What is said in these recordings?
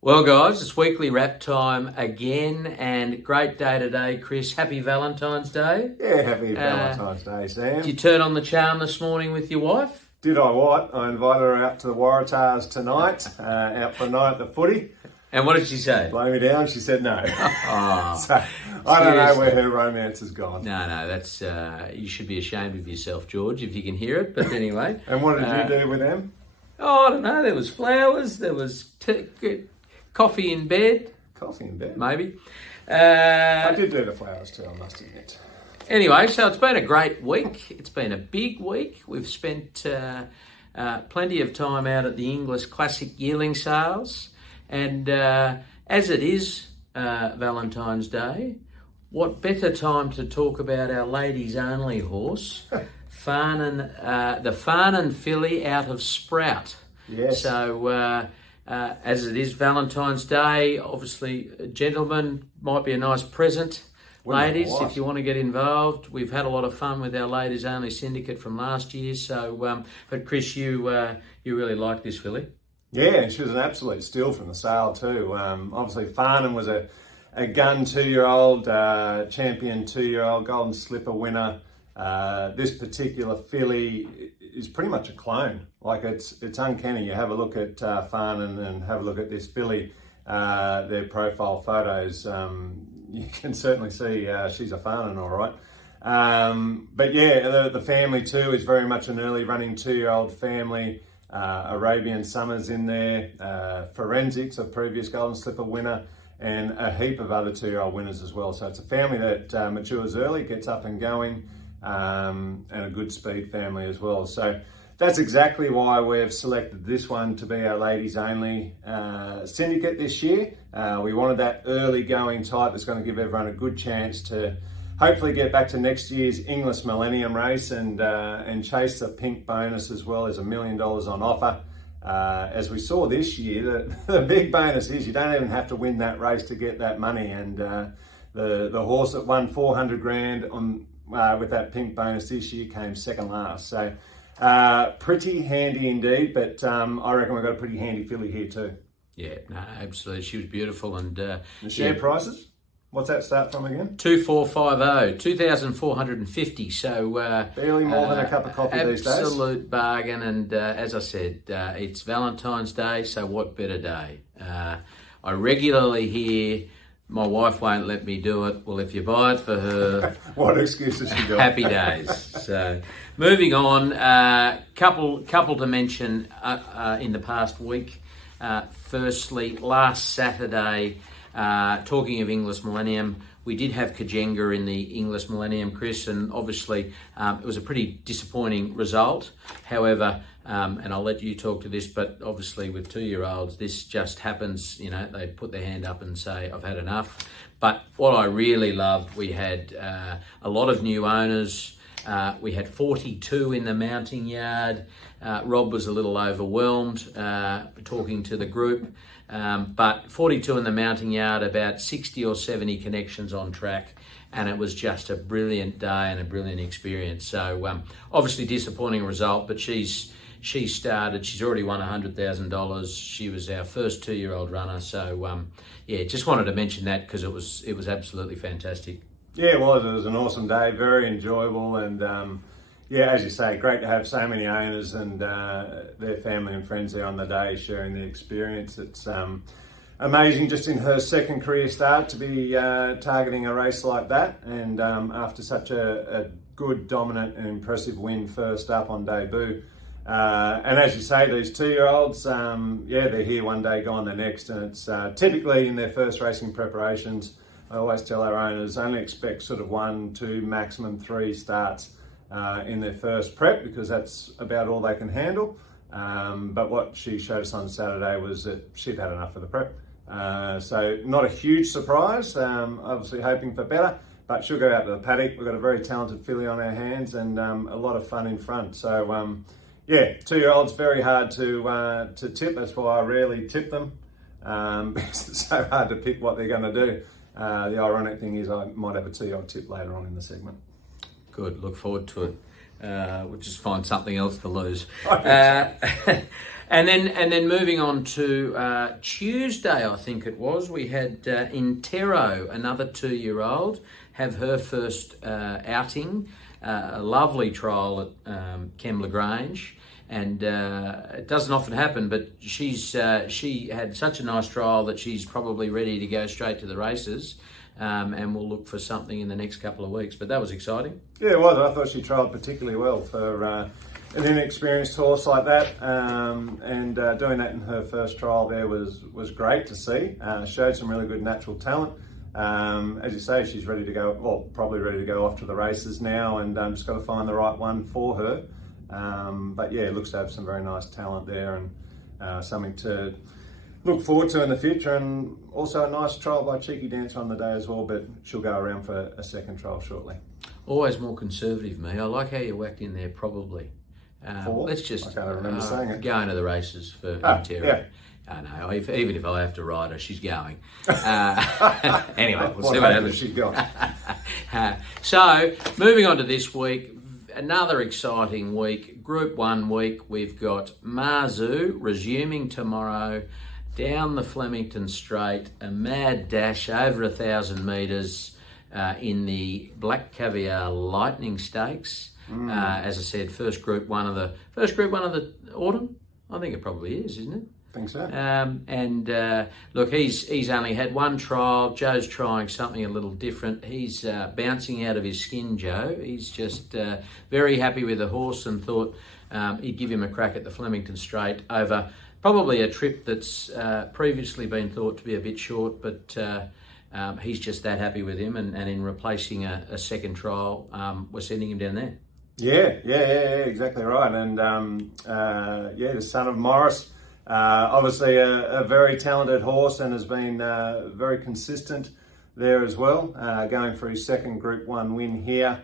Well, guys, it's weekly wrap time again, and great day today, Chris. Happy Valentine's Day. Yeah, happy Valentine's Day, Sam. Did you turn on the charm this morning with your wife? Did I what? I invited her out to the Waratahs tonight, out for a night at the footy. And what did she say? Blow me down. She said no. Oh, So I don't know where her romance has gone. No, that's you should be ashamed of yourself, George, if you can hear it. But anyway. And what did you do with them? Oh, I don't know. There was flowers. There was coffee in bed. Coffee in bed? Maybe. I did do the flowers too, I must admit. Anyway, so it's been a great week. It's been a big week. We've spent plenty of time out at the English Classic yearling sales. And as it is Valentine's Day, what better time to talk about our ladies only horse, the Farnan filly out of Sprout. Yes. So as it is Valentine's Day, obviously, gentlemen, might be a nice present. Ladies, if you want to get involved, we've had a lot of fun with our ladies only syndicate from last year. So, but Chris, you really like this filly. Yeah, and she was an absolute steal from the sale too. Obviously, Farnham was a gun 2-year-old, champion 2-year-old, Golden Slipper winner. This particular filly is pretty much a clone. Like it's uncanny. You have a look at Farnham and have a look at this filly, their profile photos. You can certainly see she's a Farnham, all right. But yeah, the family too is very much an early running 2-year-old family. Arabian Summers in there, Forensics, a previous Golden Slipper winner, and a heap of other 2-year-old winners as well. So it's a family that matures early, gets up and going, and a good speed family as well. So that's exactly why we've selected this one to be our ladies only syndicate this year. We wanted that early going type that's going to give everyone a good chance to hopefully get back to next year's English Millennium race and chase the pink bonus as well. As $1 million on offer. As we saw this year, the big bonus is you don't even have to win that race to get that money. And the horse that won 400 grand on with that pink bonus this year came second last. So pretty handy indeed. But I reckon we've got a pretty handy filly here too. Yeah, no, absolutely. She was beautiful. And the share prices? What's that start from again? 2450, 2,450. So barely more than a cup of coffee these days. Absolute bargain. And as I said, it's Valentine's Day, so what better day? I regularly hear my wife won't let me do it. Well, if you buy it for her, what excuse has she got? Happy days. So moving on, couple to mention in the past week. Firstly, last Saturday. Talking of English Millennium, we did have Kajenga in the English Millennium, Chris, and obviously it was a pretty disappointing result. However, and I'll let you talk to this, but obviously with 2-year-olds, this just happens. You know, they put their hand up and say, I've had enough. But what I really loved, we had a lot of new owners. We had 42 in the mounting yard. Rob was a little overwhelmed talking to the group. But 42 in the mounting yard, about 60 or 70 connections on track, and it was just a brilliant day and a brilliant experience. So obviously disappointing result, but she started. She's already won $100,000. She was our first 2-year-old runner. So yeah, just wanted to mention that because it was absolutely fantastic. Yeah, it was an awesome day, very enjoyable, and yeah, as you say, great to have so many owners and their family and friends there on the day sharing the experience. It's amazing just in her second career start to be targeting a race like that, and after such a good, dominant and impressive win first up on debut. And as you say, these 2-year-olds, yeah, they're here one day, gone the next, and it's typically in their first racing preparations, I always tell our owners, only expect sort of 1, 2, maximum 3 starts in their first prep, because that's about all they can handle. But what she showed us on Saturday was that she'd had enough of the prep. So not a huge surprise, obviously hoping for better, but she'll go out to the paddock. We've got a very talented filly on our hands and a lot of fun in front. So yeah, 2-year-olds, very hard to tip. That's why I rarely tip them, because it's so hard to pick what they're going to do. The ironic thing is I might have a 2-year-old tip later on in the segment. Good, look forward to it. we'll just find something else to lose. And then moving on to Tuesday, I think it was, we had Intero, another 2-year-old, have her first outing, a lovely trial at Kembla Grange. And it doesn't often happen, but she had such a nice trial that she's probably ready to go straight to the races, and we'll look for something in the next couple of weeks. But that was exciting. Yeah, it was. I thought she trialled particularly well for an inexperienced horse like that, and doing that in her first trial there was great to see. Showed some really good natural talent. As you say, she's ready to go, well, probably ready to go off to the races now, and just got to find the right one for her. But yeah, it looks to have some very nice talent there, and something to look forward to in the future, and also a nice trial by Cheeky Dancer on the day as well, but she'll go around for a second trial shortly. Always more conservative, me. I like how you whacked in there, probably. Let's just I can't remember saying it. Going to the races for Intero. Yeah. I know, even if I have to ride her, she's going. Anyway, we'll see what happens. She's got. So, moving on to this week, another exciting week, Group 1 week. We've got Marzu resuming tomorrow down the Flemington Straight, a mad dash over 1,000 metres in the Black Caviar Lightning Stakes. As I said, first Group 1 of the autumn. I think it probably is, isn't it? I think so. Look, he's only had one trial. Joe's trying something a little different. He's bouncing out of his skin, Joe. He's just very happy with the horse, and thought he'd give him a crack at the Flemington Straight over probably a trip that's previously been thought to be a bit short, but he's just that happy with him, and in replacing a second trial, we're sending him down there. Yeah, exactly right. And the son of Morris, obviously a very talented horse, and has been very consistent there as well, going for his second Group 1 win here.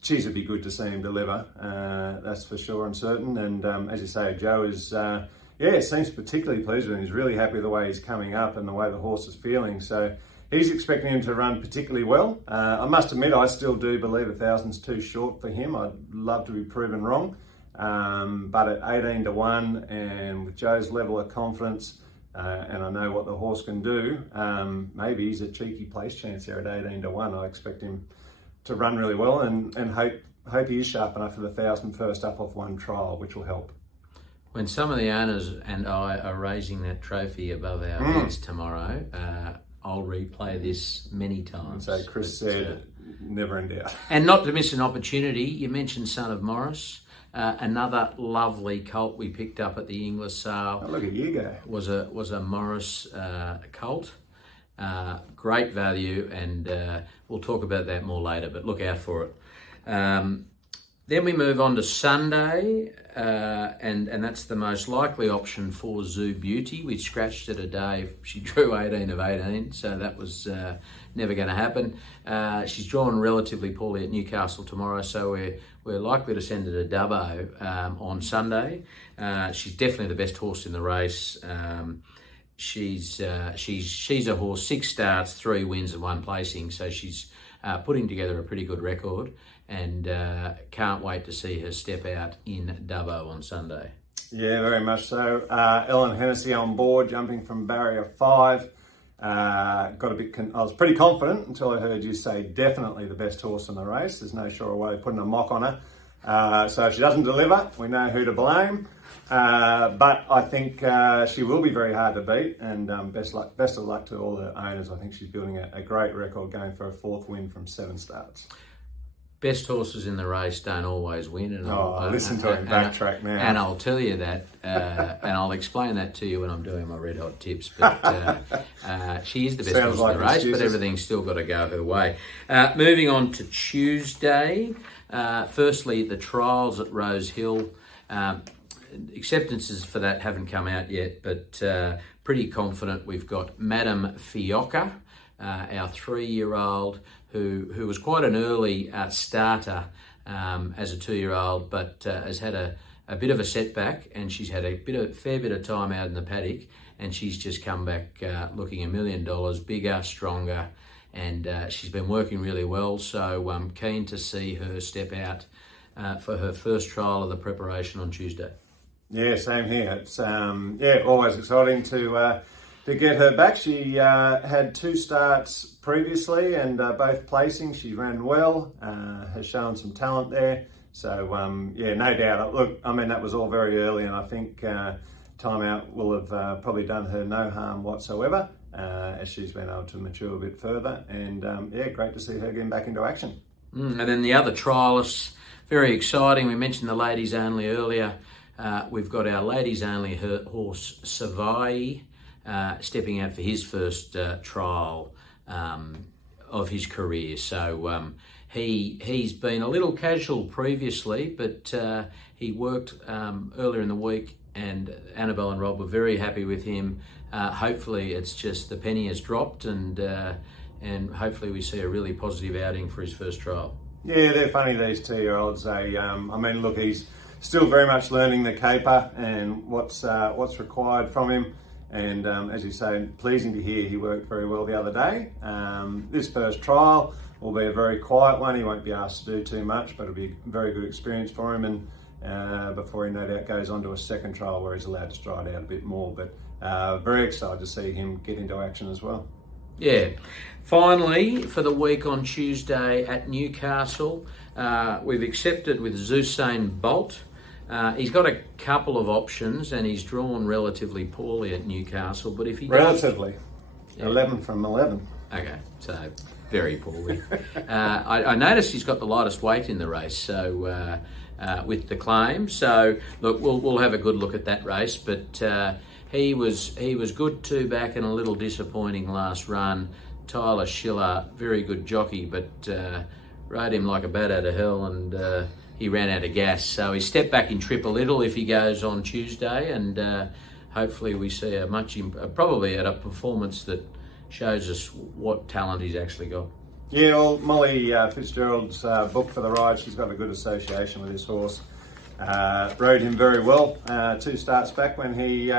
Geez, it'd be good to see him deliver, that's for sure and certain. And as you say, Joe is, seems particularly pleased with him. He's really happy with the way he's coming up and the way the horse is feeling. So he's expecting him to run particularly well. I must admit, I still do believe 1,000's too short for him. I'd love to be proven wrong. But at 18 to 1, and with Joe's level of confidence, and I know what the horse can do, maybe he's a cheeky place chance there at 18 to 1. I expect him to run really well, and hope he is sharp enough for the 1,000 first up off one trial, which will help. When some of the owners and I are raising that trophy above our heads tomorrow, I'll replay this many times. So Chris said, never in doubt. And not to miss an opportunity, you mentioned Son of Morris. Another lovely colt we picked up at the Inglis sale. Oh, look at you go. Was a Morris colt. Great value, and we'll talk about that more later, but look out for it. Then we move on to Sunday, and that's the most likely option for Zoo Beauty. We scratched it a day. She drew 18 of 18, so that was never going to happen. She's drawn relatively poorly at Newcastle tomorrow, so we're likely to send her to Dubbo on Sunday. She's definitely the best horse in the race. She's a horse, 6 starts, 3 wins and 1 placing, so she's putting together a pretty good record, and can't wait to see her step out in Dubbo on Sunday. Yeah, very much so. Ellen Hennessy on board, jumping from barrier 5. I was pretty confident until I heard you say definitely the best horse in the race. There's no sure way of putting a mock on her. So if she doesn't deliver, we know who to blame. But I think she will be very hard to beat, and best of luck to all the owners. I think she's building a great record, going for a 4th win from 7 starts. Best horses in the race don't always win. And listen to him backtrack now. And I'll tell you that, and I'll explain that to you when I'm doing my red hot tips. But she is the best horse in the race, but everything's still got to go her way. Moving on to Tuesday. Firstly, the trials at Rose Hill. Acceptances for that haven't come out yet, but pretty confident. We've got Madame Fiocca, our 3-year-old, who was quite an early starter as a 2-year-old, but has had a bit of a setback, and she's had a fair bit of time out in the paddock, and she's just come back looking $1 million, bigger, stronger, and she's been working really well. So I'm keen to see her step out for her first trial of the preparation on Tuesday. Yeah, same here. It's always exciting to get her back. She had 2 starts previously and both placing. She ran well, has shown some talent there. So no doubt. Look, I mean, that was all very early, and I think timeout will have probably done her no harm whatsoever, as she's been able to mature a bit further. And great to see her getting back into action. And then the other trialists, very exciting. We mentioned the ladies only earlier. We've got our ladies only horse Savai stepping out for his first trial of his career. So he's been a little casual previously, but he worked earlier in the week, and Annabelle and Rob were very happy with him. Hopefully it's just the penny has dropped, and hopefully we see a really positive outing for his first trial. Yeah, they're funny, these 2-year-olds. Look, he's still very much learning the caper and what's required from him. And as you say, pleasing to hear he worked very well the other day. This first trial will be a very quiet one. He won't be asked to do too much, but it'll be a very good experience for him. And before he no doubt goes on to a second trial where he's allowed to stride out a bit more. But very excited to see him get into action as well. Yeah. Finally, for the week on Tuesday at Newcastle, we've accepted with Zusain Bolt. He's got a couple of options, and he's drawn relatively poorly at Newcastle. But if he relatively, 11 from 11. Okay, so very poorly. I noticed he's got the lightest weight in the race, so with the claim. So look, we'll have a good look at that race. But he was good 2 back and a little disappointing last run. Tyler Schiller, very good jockey, but rode him like a bat out of hell, and he ran out of gas. So he stepped back in trip a little if he goes on Tuesday, and hopefully we see probably at a performance that shows us what talent he's actually got. Yeah, well, Molly Fitzgerald's booked for the ride. She's got a good association with this horse. Rode him very well 2 starts back when he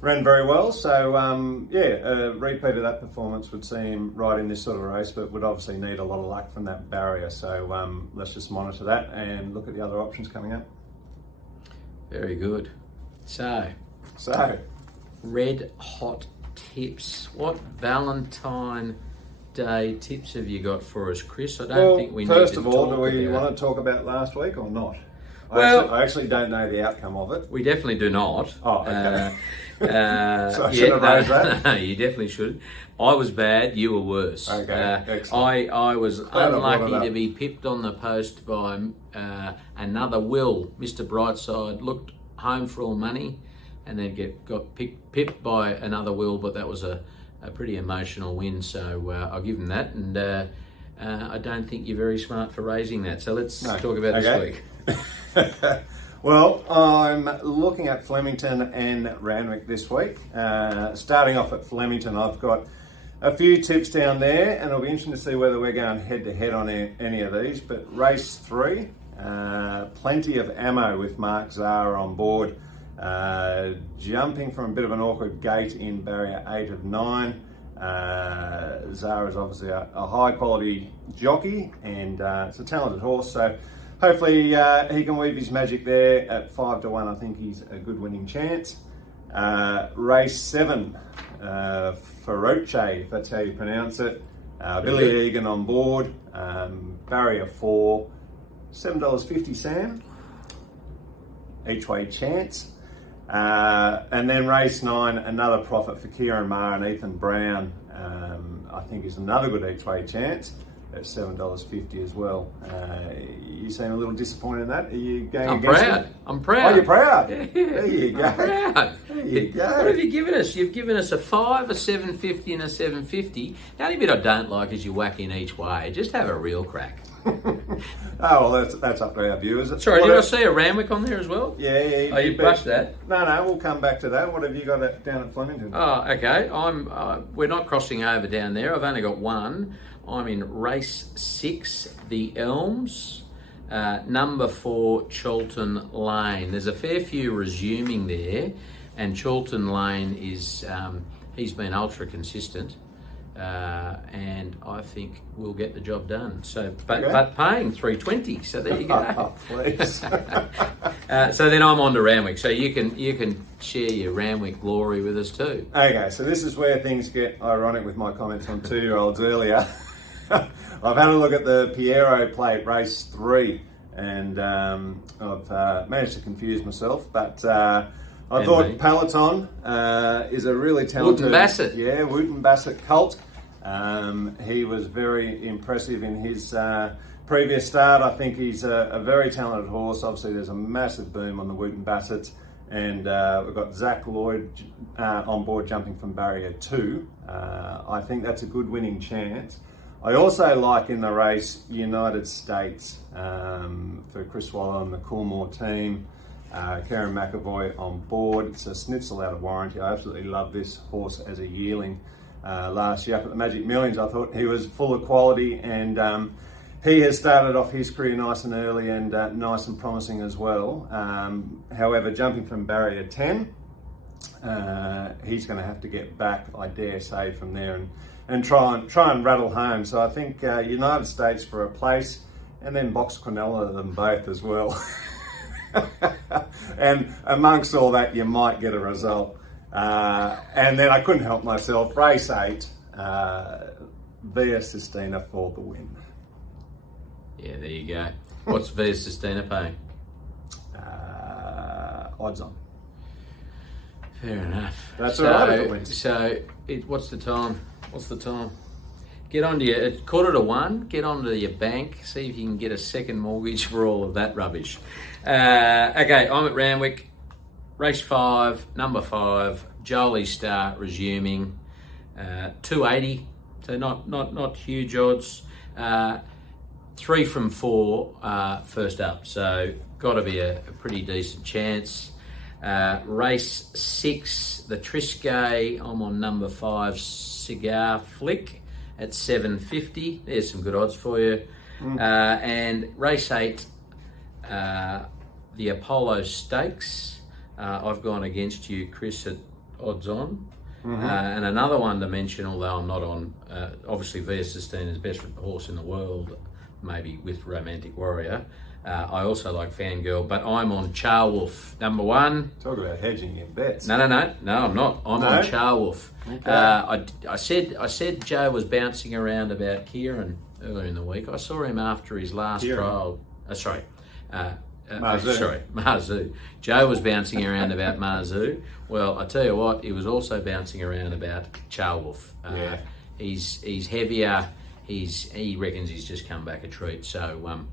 ran very well. So a repeat of that performance would see him ride in this sort of race, but would obviously need a lot of luck from that barrier. So let's just monitor that and look at the other options coming up. Very good. So red hot tips. What Valentine Day tips have you got for us, Chris? I don't think we need to talk about. First of all, do we want to talk about last week or not? I actually don't know the outcome of it. We definitely do not. Oh, okay. So I should have raised that? No, you definitely should. I was bad, you were worse. Okay, excellent. I was unlucky to be pipped on the post by another Will. Mr. Brightside looked home for all money, and then got pipped by another Will, but that was a pretty emotional win, so I'll give him that. And I don't think you're very smart for raising that. So let's talk about this week. Well, I'm looking at Flemington and Randwick this week. Starting off at Flemington, I've got a few tips down there, and it'll be interesting to see whether we're going head-to-head on any of these. But race 3, plenty of ammo with Mark Zara on board. Jumping from a bit of an awkward gate in barrier 8 of 9. Zara is obviously a high-quality jockey, and it's a talented horse, so hopefully he can weave his magic there at 5 to 1. I think he's a good winning chance. Race 7, Feroce, if that's how you pronounce it. Billy Egan on board. Barrier 4, $7.50, Sam. Each way chance. And then race 9, another profit for Kieran Maher and Ethan Brown. I think is another good each way chance at $7.50 as well. You seem a little disappointed in that. Are you going against it? I'm proud. Oh, you're proud? Yeah. There you go. I'm proud. There you go. What have you given us? You've given us a 5, a 750 and a 750. The only bit I don't like is you whack in each way. Just have a real crack. Oh, well, that's up to our viewers. Sorry, did I see a Randwick on there as well? Yeah. Oh, you brushed that? No, we'll come back to that. What have you got down at Flemington? Oh, okay. We're not crossing over down there. I've only got one. I'm in race 6, the Elms. Number 4, Chalton Lane. There's a fair few resuming there, and Chalton Lane is he's been ultra consistent. and I think we'll get the job done. So, but paying $320. So there you go. Please. So then I'm on to Randwick. So you can share your Randwick glory with us too. Okay, so this is where things get ironic with my comments on 2-year-olds earlier. I've had a look at the Piero Plate race 3, and I've managed to confuse myself, but I thought Peloton is a really talented... Wooten Bassett. Yeah, Wooten Bassett colt. He was very impressive in his previous start. I think he's a very talented horse. Obviously, there's a massive boom on the Wooten Bassett, and we've got Zach Lloyd on board jumping from barrier 2. I think that's a good winning chance. I also like in the race United States for Chris Waller and the Coolmore team. Karen McAvoy on board. It's a Snitzel out of warranty. I absolutely love this horse as a yearling. Last year up at the Magic Millions, I thought he was full of quality, and he has started off his career nice and early and nice and promising as well. However, jumping from barrier 10, he's going to have to get back, I dare say, from there and try and rattle home. So I think United States for a place, and then Box Quinella them both as well. And amongst all that, you might get a result. And then I couldn't help myself. Race 8, Via Sistina for the win. Yeah, there you go. What's Via Sistina paying? Odds on. Fair enough. That's all right if it wins. So, what's the time? Get onto your 1:45. Get onto your bank. See if you can get a second mortgage for all of that rubbish. Okay, I'm at Randwick. Race 5, number 5. Jolie Star resuming. 280. So not huge odds. 3 from 4 first up. So got to be a pretty decent chance. Race 6, the Triscay. I'm on number 5, Cigar Flick at 750. There's some good odds for you. And race 8, the Apollo Stakes. I've gone against you, Chris, at odds on. And another one to mention, although I'm not on, obviously Via Sistina's best horse in the world, maybe with Romantic Warrior. I also like Fangirl, but I'm on Charwolf, number 1. Talk about hedging your bets. No, I'm not. I'm on Charwolf. Okay. I said Joe was bouncing around about Kieran earlier in the week. I saw him after his last trial. Marzu. Joe was bouncing around about Marzu. Well, I tell you what, he was also bouncing around about Charwolf. He's heavier. He reckons he's just come back a treat. So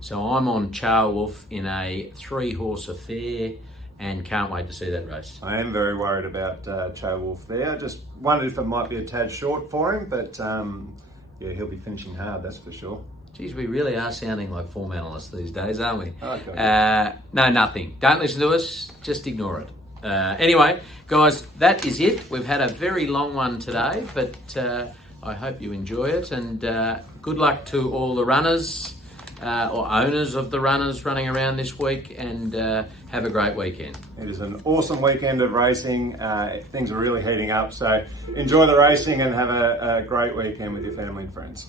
so I'm on Charwolf in a 3-horse affair, and can't wait to see that race. I am very worried about Charwolf there. I just wondered if it might be a tad short for him, but yeah, he'll be finishing hard, that's for sure. Geez, we really are sounding like form analysts these days, aren't we? Okay. No, nothing. Don't listen to us. Just ignore it. Anyway, guys, that is it. We've had a very long one today, but I hope you enjoy it. And good luck to all the runners or owners of the runners running around this week, and have a great weekend. It is an awesome weekend of racing. Things are really heating up. So enjoy the racing and have a great weekend with your family and friends.